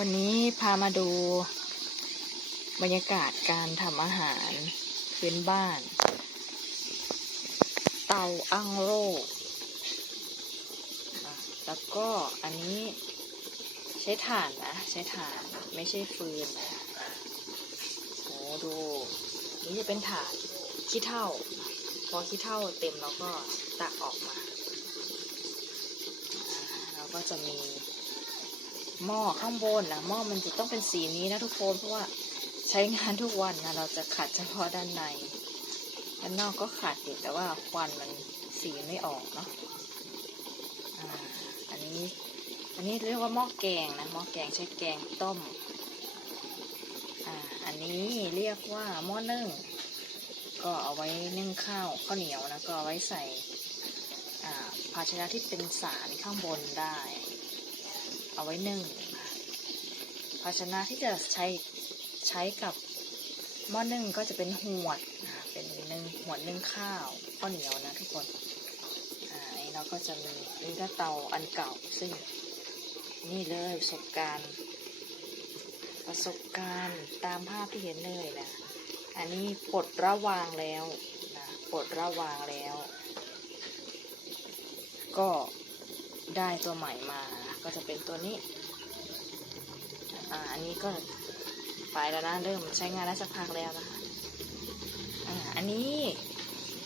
วันนี้พามาดูบรรยากาศการทำอาหารพื้นบ้าน เตาอังโล่แล้วก็อันนี้ใช้ถ่านนะ ใช้ถ่านไม่ใช่ฟืนนะโอ้ดู นี่จะเป็นถ่านขี้เถ้าพอขี้เถ้าเต็มเราก็ตักออกมา แล้วก็จะมี หม้อข้างบนนะหม้อมันจะต้องเป็นสีนี้นะทุกคนเพราะว่าใช้งานทุกวันนะเราจะขัดเฉพาะด้านในด้านนอกก็ขัดอยู่แต่ว่าควันมันสีไม่ออกเนาะอันนี้อันนี้เรียกว่าหม้อแกงนะหม้อแกงใช้แกงต้มอันนี้เรียกว่าหม้อนึ่งก็เอาไว้นึ่งข้าวข้าวเหนียวนะก็เอาไว้ใส่ภาชนะที่เป็นสารข้างบนได้ เอาไว้นึ่ง ภาชนะที่จะใช้ใช้กับหม้อนึ่งก็จะเป็นหวดเป็นนึ่งหวดนึ่งข้าวข้าวเหนียวนะทุกคนอ่าเราก็จะมีนี่ก็เตาอันเก่าซึ่งนี่เลยประสบการณ์ ประสบการณ์ตามภาพที่เห็นเลยนะอันนี้ปลดระวางแล้วนะปลดระวางแล้ว ก็ได้ตัวใหม่มาก็จะเป็นตัวนี้ อ่าอันนี้ก็ไปแล้วนะเริ่มใช้งานได้สักพักแล้วนะคะอ่าอันนี้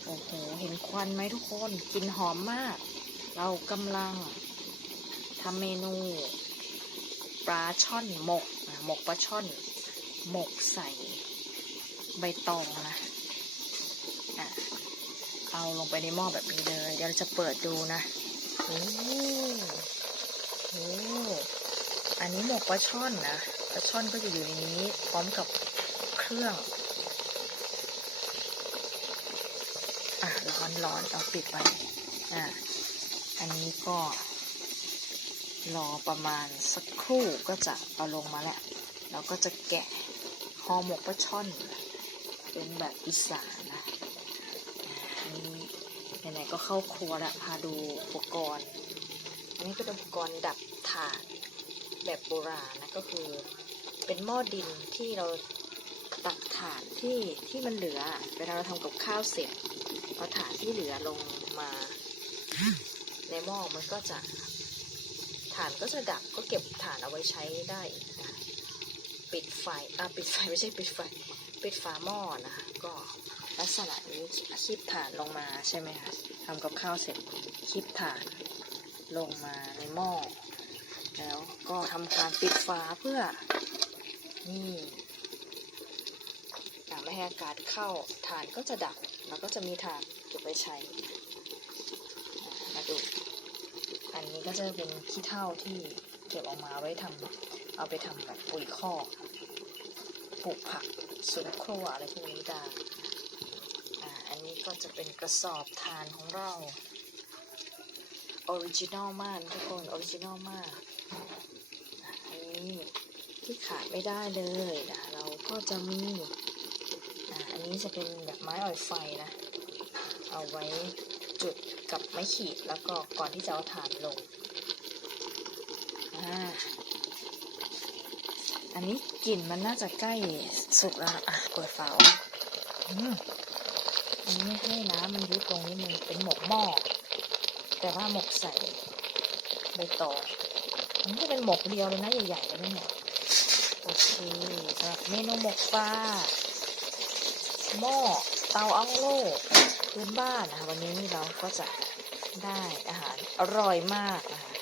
โอ้โหเห็นควันไหมทุกคนกลิ่นหอมมาก เรากำลังทำเมนูปลาช่อนหมกหมกปลาช่อนหมกใส่ใบตองนะอะเอาลงไปในหม้อแบบนี้เลย เดี๋ยวเราจะเปิดดูนะโอ้โห อันนี้หมกปลาช่อนนะปลาช่อนก็จะอยู่ในนี้พร้อมกับเครื่อง อะร้อนร้อนเอาปิดไปอะอันนี้ก็ รอประมาณสักครู่ก็จะเอาลงมาแล้วเราก็จะแกะห่อหมกปลาช่อน เป็นแบบอีสานนะอันนี้ไหนๆก็เข้าครัวแล้วพาดูอุปกรณ์ อันนี้ก็เป็นอุปกรณ์ดับถ่าน แบบโบราณนะก็คือ เป็นหม้อดินที่เราตักถ่านที่ที่มันเหลือเวลาเราทำกับข้าวเสร็จเอาถ่านที่เหลือลงมาในหม้อมันก็จะถ่านก็จะดับก็เก็บถ่านเอาไว้ใช้ได้นะปิดไฟอะปิดไฟไม่ใช่ปิดไฟ ปิดฝาหม้อนะคะก็ลักษณะนี้คีบถ่านลงมาใช่ไหมคะทำกับข้าวเสร็จคีบถ่านลงมาในหม้อ แล้วก็ทำการปิดฝาเพื่อ นี่อะไม่ให้อากาศเข้าถ่านก็จะดับ แล้วก็จะมีถ่านเก็บไว้ใช้อะมาดู อันนี้ก็จะเป็นขี้เถ้าที่เก็บออกมาไว้ทำเอาไปทำแบบปุ๋ยคอกปลูกผักสวนครัวอะไรพวกนี้ได้อ่าอันนี้ก็จะเป็นกระสอบทานของเราออริจินอลมากทุกคนออริจินอลมาก นนี้ที่ขาดไม่ได้เลยนะเราก็จะมีอันนี้จะเป็นแบบไม้อ่อยไฟนะ เอาไว้จุดกับไม้ขีดแล้วก็ก่อนที่จะเอาถ่านลง อันนี้กลิ่นมันน่าจะใกล้สุกแล้วอะเปิดฝาอืมอันนี้ให้น้ำมันยุบลงนิดนึงเป็นหมกหม้อแต่ว่าหมกใส่ใบตอง มันจะเป็นหมกเดียวเลยนะใหญ่ๆเลยเนี่ยโอเคสำหรับเมนูหมกปลาหม้อเตาอังโลพื้นบ้านนะคะวันนี้เราก็จะได้อาหารอร่อยมากนะคะ